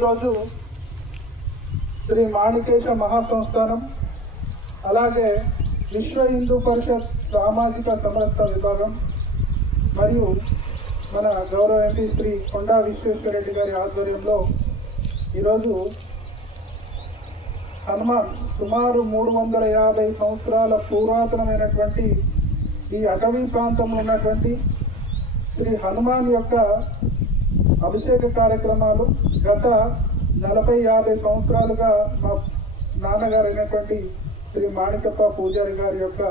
ఈరోజు శ్రీ మాణికేశ మహాసంస్థానం అలాగే విశ్వ హిందూ పరిషత్ సామాజిక సమరస్త విభాగం మరియు మన గౌరవ ఎంపీ శ్రీ కొండా విశ్వేశ్వరరెడ్డి గారి ఆధ్వర్యంలో ఈరోజు హనుమాన్ సుమారు మూడు వందల యాభై సంవత్సరాల పురాతనమైనటువంటి ఈ అటవీ ప్రాంతంలో ఉన్నటువంటి శ్రీ హనుమాన్ యొక్క అభిషేక కార్యక్రమాలు గత నలభై యాభై సంవత్సరాలుగా మా నాన్నగారు అయినటువంటి శ్రీ మాణికప్ప పూజారి గారి యొక్క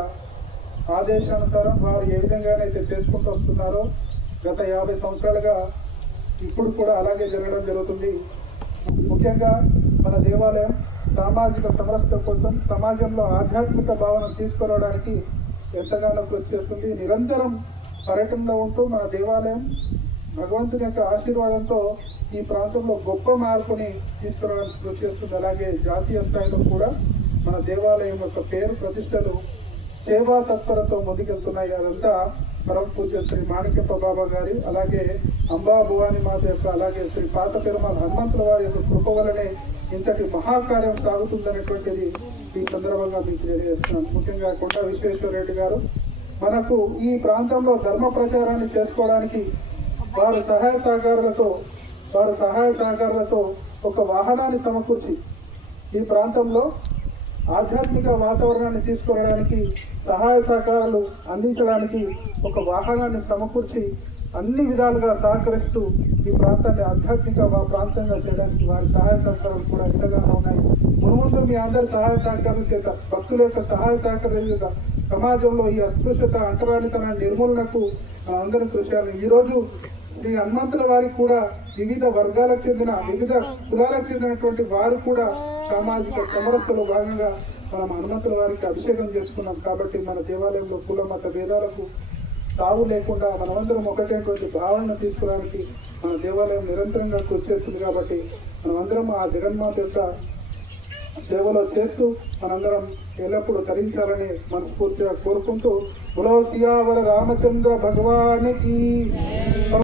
ఆదేశానుసారం వారు ఏ విధంగానైతే చేసుకుంటూ వస్తున్నారో గత యాభై సంవత్సరాలుగా ఇప్పుడు కూడా అలాగే జరగడం జరుగుతుంది. ముఖ్యంగా మన దేవాలయం సామాజిక సమరస్త కోసం సమాజంలో ఆధ్యాత్మిక భావన తీసుకురావడానికి ఎంతగానో కృషి చేస్తుంది. నిరంతరం పర్యటనలో ఉంటూ మన దేవాలయం భగవంతుని యొక్క ఆశీర్వాదంతో ఈ ప్రాంతంలో గొప్ప మార్పుని తీసుకురావడానికి కృషి చేస్తుంది. అలాగే జాతీయ స్థాయిలో కూడా మన దేవాలయం యొక్క పేరు ప్రతిష్టలు సేవా తత్పరతో ముందుకెళ్తున్నాయి. అదంతా పరమ పూజ శ్రీ మాణిక్యప్ప బాబా గారి అలాగే అంబా భువాని మాత యొక్క అలాగే శ్రీ పాత పెరుమాల హనుమంతుల వారి యొక్క కృప వలనే ఇంతటి మహాకార్యం సాగుతుందనేటువంటిది ఈ సందర్భంగా మీకు తెలియజేస్తున్నాను. ముఖ్యంగా కొండ విశ్వేశ్వరరెడ్డి గారు మనకు ఈ ప్రాంతంలో ధర్మ ప్రచారాన్ని చేసుకోవడానికి వారు సహాయ సహకారాలతో వారు సహాయ సహకారాలతో ఒక వాహనాన్ని సమకూర్చి ఈ ప్రాంతంలో ఆధ్యాత్మిక వాతావరణాన్ని తీసుకురావడానికి సహాయ సహకారాలు అందించడానికి ఒక వాహనాన్ని సమకూర్చి అన్ని విధాలుగా సహకరిస్తూ ఈ ప్రాంతాన్ని ఆధ్యాత్మిక ప్రాంతంగా చేయడానికి వారి సహాయ సహకారాలు కూడా ఎంతగానో ఉన్నాయి. మునుముందు మీ అందరి సహాయ సహకారం చేత భక్తుల యొక్క సహాయ సహకారం చేత సమాజంలో ఈ అస్పృశ్యత అంతరానితన నిర్మూలనకు అందరం కృషి ఈరోజు శ్రీ హనుమంతుల వారికి కూడా వివిధ వర్గాలకు చెందిన వివిధ కులాలకు చెందినటువంటి వారు కూడా సామాజిక సమరస్యలో భాగంగా మనం హనుమంతుల వారికి అభిషేకం చేసుకున్నాం. కాబట్టి మన దేవాలయంలో కుల మత భేదాలకు తావు లేకుండా మనమందరం ఒకటేటువంటి భావనను తీసుకోవడానికి మన దేవాలయం నిరంతరంగా కృషి చేస్తుంది కాబట్టి మనమందరం ఆ జగన్మాత యొక్క సేవలో చేస్తూ మనందరం ఎల్లప్పుడూ తరించాలని మనస్ఫూర్తిగా కోరుకుంటూ బులో సియావర రామచంద్ర భగవానికి